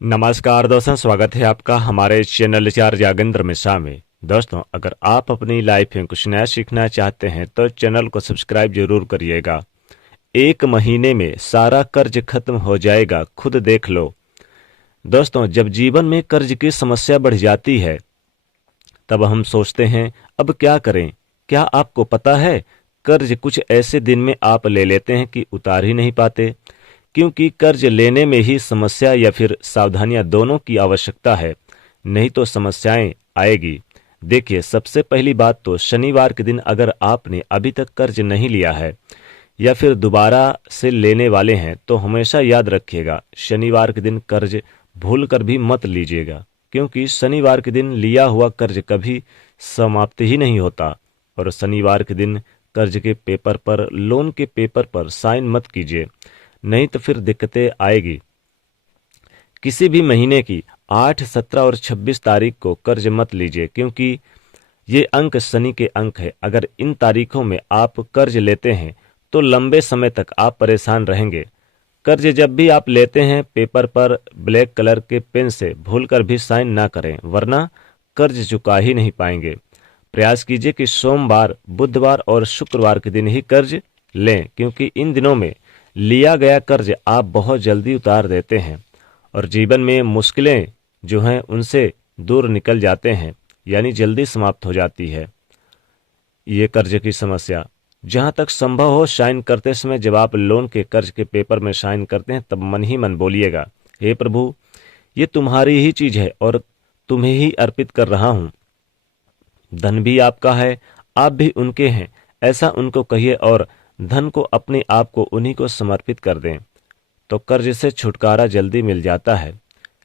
नमस्कार दोस्तों, स्वागत है आपका हमारे चैनल चार यागेंद्र मिश्रा में। दोस्तों, अगर आप अपनी लाइफ में कुछ नया सीखना चाहते हैं तो चैनल को सब्सक्राइब जरूर करिएगा। 1 महीने में सारा कर्ज खत्म हो जाएगा, खुद देख लो। दोस्तों, जब जीवन में कर्ज की समस्या बढ़ जाती है तब हम सोचते हैं अब क्या करें। क्या आपको पता है, कर्ज कुछ ऐसे दिन में आप ले लेते हैं कि उतार ही नहीं पाते, क्योंकि कर्ज लेने में ही समस्या या फिर सावधानियां दोनों की आवश्यकता है, नहीं तो समस्याएं आएगी। देखिए, सबसे पहली बात तो शनिवार के दिन अगर आपने अभी तक कर्ज नहीं लिया है या फिर दोबारा से लेने वाले हैं तो हमेशा याद रखिएगा, शनिवार के दिन कर्ज भूल कर भी मत लीजिएगा, क्योंकि शनिवार के दिन लिया हुआ कर्ज कभी समाप्त ही नहीं होता। और शनिवार के दिन कर्ज के पेपर पर, लोन के पेपर पर साइन मत कीजिए, नहीं तो फिर दिक्कतें आएगी। किसी भी महीने की 8, 17 और 26 तारीख को कर्ज मत लीजिए, क्योंकि ये अंक शनि के अंक है। अगर इन तारीखों में आप कर्ज लेते हैं तो लंबे समय तक आप परेशान रहेंगे। कर्ज जब भी आप लेते हैं, पेपर पर ब्लैक कलर के पेन से भूलकर भी साइन ना करें, वरना कर्ज चुका ही नहीं पाएंगे। प्रयास कीजिए कि सोमवार, बुधवार और शुक्रवार के दिन ही कर्ज लें, क्योंकि इन दिनों में लिया गया कर्ज आप बहुत जल्दी उतार देते हैं और जीवन में मुश्किलें जो हैं उनसे दूर निकल जाते हैं, यानी जल्दी समाप्त हो जाती है ये कर्ज की समस्या। जहां तक संभव हो, साइन करते समय जब आप लोन के कर्ज के पेपर में साइन करते हैं तब मन ही मन बोलिएगा, हे प्रभु, ये तुम्हारी ही चीज है और तुम्हें ही अर्पित कर रहा हूं। धन भी आपका है, आप भी उनके हैं, ऐसा उनको कहिए और धन को, अपने आप को उन्हीं को समर्पित कर दें, तो कर्ज से छुटकारा जल्दी मिल जाता है।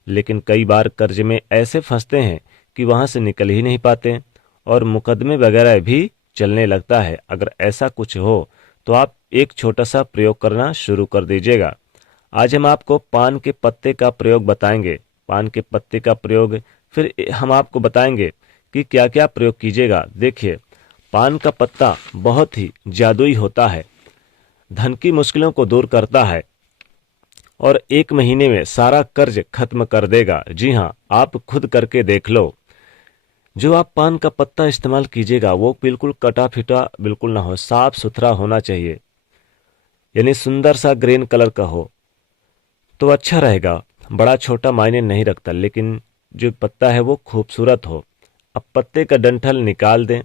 लेकिन कई बार कर्ज में ऐसे फंसते हैं कि वहां से निकल ही नहीं पाते और मुकदमे वगैरह भी चलने लगता है। अगर ऐसा कुछ हो तो आप एक छोटा सा प्रयोग करना शुरू कर दीजिएगा। आज हम आपको पान के पत्ते का प्रयोग बताएंगे। पान के पत्ते का प्रयोग फिर हम आपको बताएंगे कि क्या क्या प्रयोग कीजिएगा। देखिए, पान का पत्ता बहुत ही जादुई होता है, धन की मुश्किलों को दूर करता है और 1 महीने में सारा कर्ज खत्म कर देगा। जी हाँ, आप खुद करके देख लो। जो आप पान का पत्ता इस्तेमाल कीजिएगा वो बिल्कुल कटा फिटा बिल्कुल ना हो, साफ सुथरा होना चाहिए, यानी सुंदर सा ग्रीन कलर का हो तो अच्छा रहेगा। बड़ा छोटा मायने नहीं रखता, लेकिन जो पत्ता है वो खूबसूरत हो। अब पत्ते का डंठल निकाल दें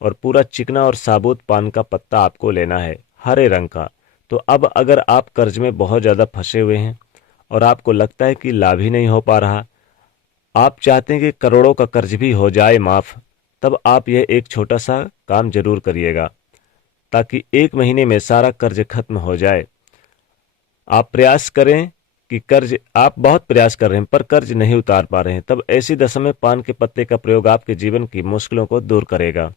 और पूरा चिकना और साबुत पान का पत्ता आपको लेना है, हरे रंग का। तो अब अगर आप कर्ज में बहुत ज़्यादा फंसे हुए हैं और आपको लगता है कि लाभ ही नहीं हो पा रहा, आप चाहते हैं कि करोड़ों का कर्ज भी हो जाए माफ, तब आप यह एक छोटा सा काम जरूर करिएगा, ताकि 1 महीने में सारा कर्ज खत्म हो जाए। आप प्रयास करें कि कर्ज, आप बहुत प्रयास कर रहे हैं पर कर्ज नहीं उतार पा रहे हैं, तब ऐसी दशा में पान के पत्ते का प्रयोग आपके जीवन की मुश्किलों को दूर करेगा।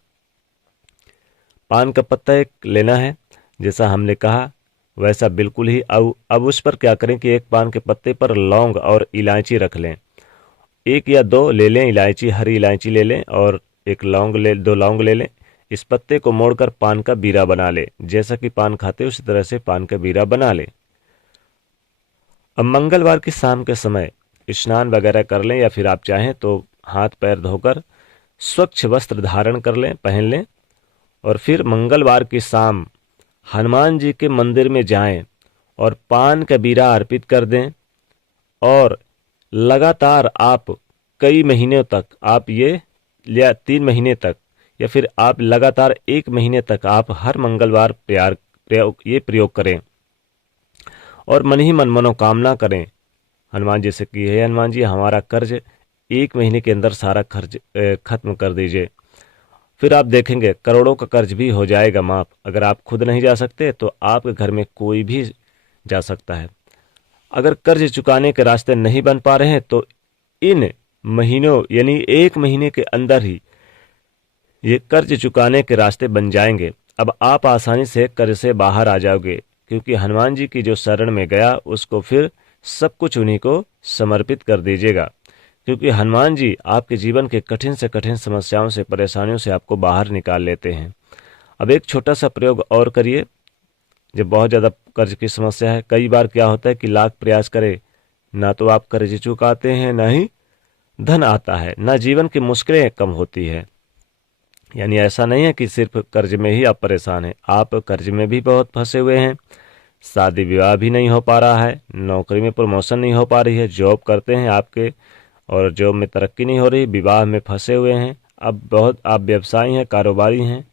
पान का पत्ता एक लेना है, जैसा हमने कहा वैसा बिल्कुल ही। अब उस पर क्या करें कि एक पान के पत्ते पर लौंग और इलायची रख लें। 1 या 2 ले लें इलायची, हरी इलायची ले लें और 2 लौंग ले लें। इस पत्ते को मोड़कर पान का बीरा बना लें। जैसा कि पान खाते उसी तरह से पान का बीरा बना लें। अब मंगलवार की शाम के समय स्नान वगैरह कर लें, या फिर आप चाहें तो हाथ पैर धोकर स्वच्छ वस्त्र धारण कर लें, पहन लें, और फिर मंगलवार की शाम हनुमान जी के मंदिर में जाएं और पान का बीरा अर्पित कर दें। और लगातार आप कई महीनों तक आप ये, या 3 महीने तक, या फिर आप लगातार 1 महीने तक आप हर मंगलवार ये प्रयोग करें और मन ही मन मनोकामना करें हनुमान जी से कि हे हनुमान जी, हमारा कर्ज 1 महीने के अंदर सारा कर्ज खत्म कर दीजिए। फिर आप देखेंगे करोड़ों का कर्ज भी हो जाएगा माफ। अगर आप खुद नहीं जा सकते तो आपके घर में कोई भी जा सकता है। अगर कर्ज चुकाने के रास्ते नहीं बन पा रहे हैं तो इन महीनों, यानी 1 महीने के अंदर ही ये कर्ज चुकाने के रास्ते बन जाएंगे। अब आप आसानी से कर्ज से बाहर आ जाओगे, क्योंकि हनुमान जी की जो शरण में गया उसको फिर सब कुछ उन्हीं को समर्पित कर दीजिएगा, क्योंकि हनुमान जी आपके जीवन के कठिन से कठिन समस्याओं से, परेशानियों से आपको बाहर निकाल लेते हैं। अब एक छोटा सा प्रयोग और करिए। जब बहुत ज़्यादा कर्ज की समस्या है, कई बार क्या होता है कि लाख प्रयास करे ना तो आप कर्ज चुकाते हैं, ना ही धन आता है, ना जीवन की मुश्किलें कम होती है। यानी ऐसा नहीं है कि सिर्फ कर्ज में ही आप परेशान हैं, आप कर्ज में भी बहुत फंसे हुए हैं। शादी विवाह भी नहीं हो पा रहा है, नौकरी में प्रमोशन नहीं हो पा रही है, जॉब करते हैं आपके और जॉब में तरक्की नहीं हो रही, विवाह में फंसे हुए हैं। अब बहुत आप व्यवसायी हैं, कारोबारी हैं,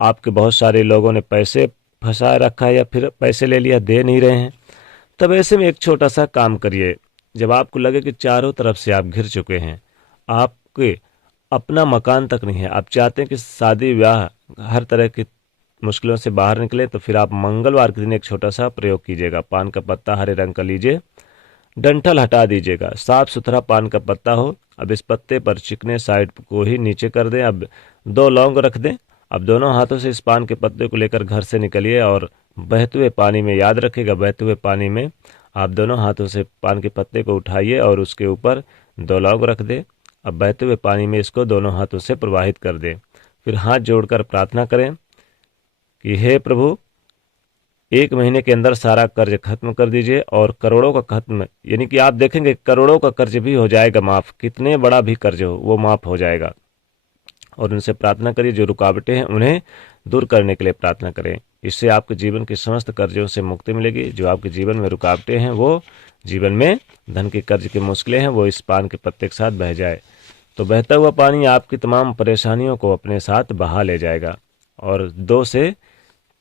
आपके बहुत सारे लोगों ने पैसे फंसाए रखा है या फिर पैसे ले लिया, दे नहीं रहे हैं। तब ऐसे में एक छोटा सा काम करिए। जब आपको लगे कि चारों तरफ से आप घिर चुके हैं, आपके अपना मकान तक नहीं है, आप चाहते हैं कि शादी विवाह हर तरह की मुश्किलों से बाहर निकले, तो फिर आप मंगलवार के दिन एक छोटा सा प्रयोग कीजिएगा। पान का पत्ता हरे रंग का लीजिए, डंठल हटा दीजिएगा, साफ सुथरा पान का पत्ता हो। अब इस पत्ते पर चिकने साइड को ही नीचे कर दें। अब 2 लौंग रख दें। अब दोनों हाथों से इस पान के पत्ते को लेकर घर से निकलिए और बहते हुए पानी में, याद रखिएगा, बहते हुए पानी में आप दोनों हाथों से पान के पत्ते को उठाइए और उसके ऊपर 2 लौंग रख दें। अब बहते हुए पानी में इसको दोनों हाथों से प्रवाहित कर दें। फिर हाथ जोड़कर प्रार्थना करें कि हे प्रभु, 1 महीने के अंदर सारा कर्ज खत्म कर दीजिए और करोड़ों का खत्म, यानी कि आप देखेंगे करोड़ों का कर्ज भी हो जाएगा माफ, कितने बड़ा भी कर्ज हो वो माफ हो जाएगा। और उनसे प्रार्थना करिए, जो रुकावटें हैं उन्हें दूर करने के लिए प्रार्थना करें। इससे आपके जीवन के समस्त कर्जों से मुक्ति मिलेगी। जो आपके जीवन में रुकावटें हैं, वो जीवन में धन के कर्ज की मुश्किलें हैं, वो इस पान के पत्ते के साथ बह जाए। तो बहता हुआ पानी आपकी तमाम परेशानियों को अपने साथ बहा ले जाएगा। और 2 से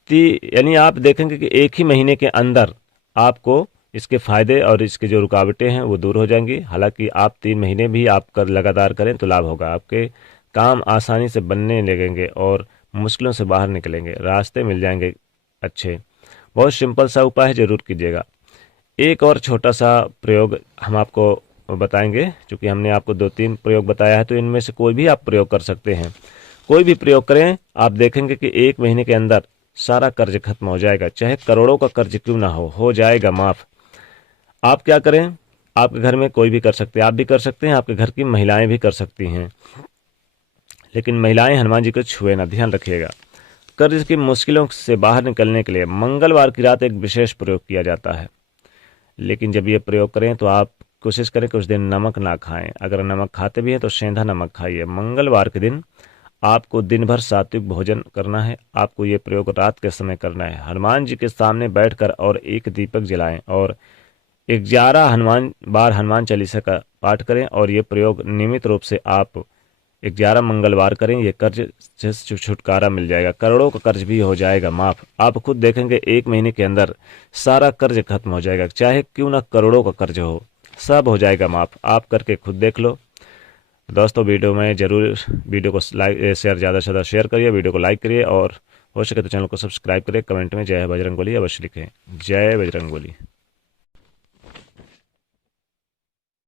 3 यानी आप देखेंगे कि 1 ही महीने के अंदर आपको इसके फायदे और इसके जो रुकावटें हैं वो दूर हो जाएंगी। हालांकि आप 3 महीने भी आप कर लगातार करें तो लाभ होगा। आपके काम आसानी से बनने लगेंगे और मुश्किलों से बाहर निकलेंगे, रास्ते मिल जाएंगे अच्छे। बहुत सिंपल सा उपाय है, जरूर कीजिएगा। एक और छोटा सा प्रयोग हम आपको बताएंगे, क्योंकि हमने आपको 2-3 प्रयोग बताया है, तो इनमें से कोई भी आप प्रयोग कर सकते हैं। कोई भी प्रयोग करें, आप देखेंगे कि 1 महीने के अंदर सारा कर्ज खत्म हो जाएगा, चाहे करोड़ों का कर्ज क्यों ना हो जाएगा माफ। आप क्या करें, आपके घर में कोई भी कर सकते हैं, आप भी कर सकते हैं, आपके घर की महिलाएं भी कर सकती हैं, लेकिन महिलाएं हनुमान जी को छुए ना, ध्यान रखिएगा। कर्ज की मुश्किलों से बाहर निकलने के लिए मंगलवार की रात एक विशेष प्रयोग किया जाता है। लेकिन जब ये प्रयोग करें तो आप कोशिश करें कि उस दिन नमक ना खाएं। अगर नमक खाते भी हैं तो सेंधा नमक खाइए। मंगलवार के दिन आपको दिन भर सात्विक भोजन करना है। आपको ये प्रयोग रात के समय करना है। हनुमान जी के सामने बैठकर और एक दीपक जलाएं और 11 बार हनुमान चालीसा का पाठ करें। और ये प्रयोग नियमित रूप से आप 11 मंगलवार करें। ये कर्ज से छुटकारा मिल जाएगा, करोड़ों का कर्ज भी हो जाएगा माफ। आप खुद देखेंगे 1 महीने के अंदर सारा कर्ज खत्म हो जाएगा, चाहे क्यों ना करोड़ों का कर्ज हो, सब हो जाएगा माफ। आप करके खुद देख लो। दोस्तों, वीडियो को ज़्यादा से ज़्यादा शेयर करिए, वीडियो को लाइक करिए और हो सके तो चैनल को सब्सक्राइब करिए। कमेंट में जय बजरंगबली अवश्य लिखें। जय बजरंगबली।